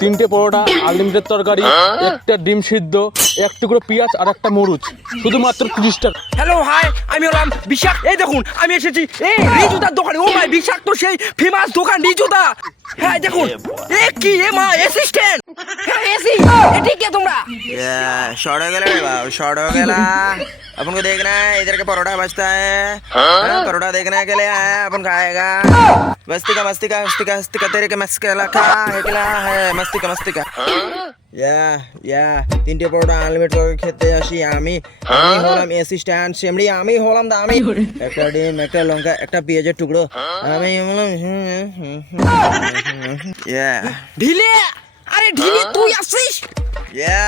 তিনটে পরোটা আনলিমিটেড তরকারি, একটা ডিম সিদ্ধ, এক টুকরো পেঁয়াজ আর একটা মরুচ, শুধুমাত্র তিরিশ টাকা। হ্যালো হাই আমি হলাম বিশাখ এই দেখুন, আমি এসেছি। এই রিজুদার দোকানে। ও ভাই বিশাখ তো সেই ফেমাস দোকান রিজুদা হ্যাঁ দেখুন এ কি এ মা অ্যাসিস্ট্যান্ট হ্যাঁ এসি এ ঠিক है তোমরা शॉर्ट हो गया रे बाबू शॉर्ट हो गया अपन को देखना है इधर के परोठा बचता है हाँ, परोठा देखने के लिए आया है, अपन खाएगा मस्ती का मस्ती का मस्ती का मस्ती का तेरे के मस्का खा हेकला है मस्ती का मस्ती का ইয়া ইয়া তিনটে পরোটা আনলিমিট করে খেতে আসি আমি। আমি হলাম অ্যাসিস্ট্যান্ট সেমড়ি আমি হলাম দা আমি। একটা ডিম একটা লঙ্কা একটা পেঁয়াজের টুকরো। আমি হলাম ইয়া ঢিলে! আরে ঢিলে তুই আসছিস? Yeah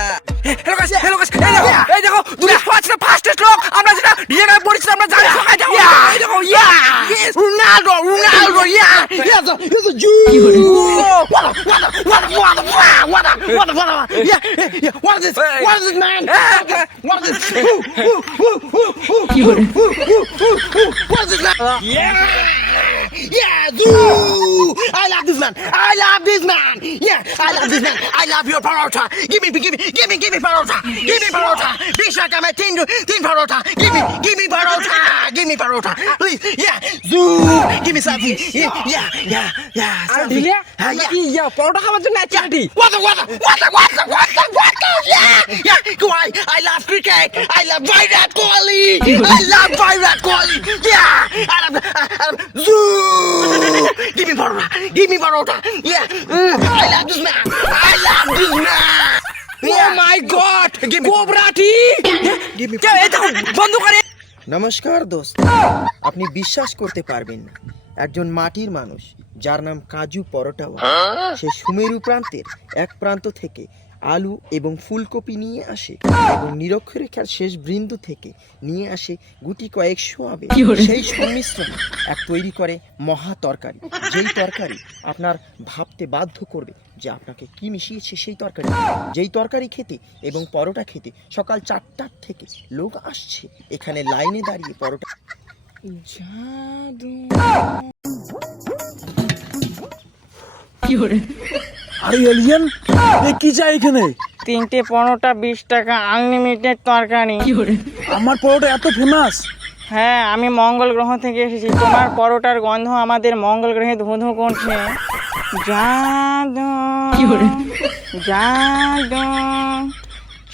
hello guys hello guys এই দেখো এই দেখো পাঁচটা ফাস্টেস্ট লোক। আমরা যেটা ডিজে গায়ে পড়েছিলাম আমরা জানি সবাই দেখো। এই দেখো yeah Ronaldo Ronaldo yeah yeah is a zoo what the what the what the what the what the what the what the yeah yeah what is this what is this man what is this what is this man yeah yeah, zoo! I love this man. I love this man. Yeah, I love this man. I love your parota. Give me, give me, give me, give me parota. Give me parota. Bishak, I'm a tin, tin parota. Give me, give me parota. Give me parota. Please, yeah, zoo. Give me something. Yeah, yeah, yeah, yeah. Uh, yeah, yeah. Parota, how much naturality? What the, what the, what the, what the, what the, what the? Yeah, yeah. Go on. I love cricket. I love Virat Kohli. I love Virat Kohli. Yeah, I love give give me parota yeah mm, I love this man I love this man oh my god give me এই দেখো বন্ধ করে নমস্কার দোস্ত আপনি বিশ্বাস করতে পারবেন না একজন মাটির মানুষ যার নাম কাজু পরোটাওয়ালা সে সুমেরু প্রান্তের এক প্রান্ত থেকে আলু এবং ফুলকপি নিয়ে আসে এবং নিরক্ষরেখার শেষ বৃন্দ থেকে নিয়ে আসে গুটি কয়েক সোয়াবে। সেই সংমিশ্রণ এক তৈরি করে মহা তরকারি। যেই তরকারি আপনার ভাবতে বাধ্য করবে যে আপনাকে কি মিশিয়েছে সেই তরকারি। যেই তরকারি খেতে এবং পরোটা খেতে সকাল চারটার থেকে লোক আসছে এখানে লাইনে দাঁড়িয়ে পরোটা আরে এলিয়েন এ কি চাই এখানে? তিনটে পরোটা বিশ টাকা আনলিমিটেড তরকারি। আমার পরোটা এত ফেমাস হ্যাঁ আমি মঙ্গল গ্রহ থেকে এসেছি। তোমার পরোটার গন্ধ আমাদের মঙ্গল গ্রহে ধু ধু করছে জাদু জাদু।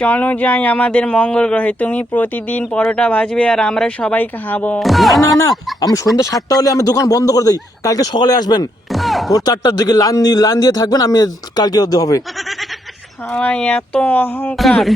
চলো যাই আমাদের মঙ্গল গ্রহে। তুমি প্রতিদিন পরোটা ভাজবে আর আমরা সবাই খাব। না না না আমি সন্ধ্যা সাতটা হলে আমি দোকান বন্ধ করে দিই। কালকে সকালে আসবেন। ভোর চারটার দিকে লাইন দিয়ে লাইন দিয়ে থাকবেন আমি কালকে হতে হবে। হ্যাঁ এত অহংকার।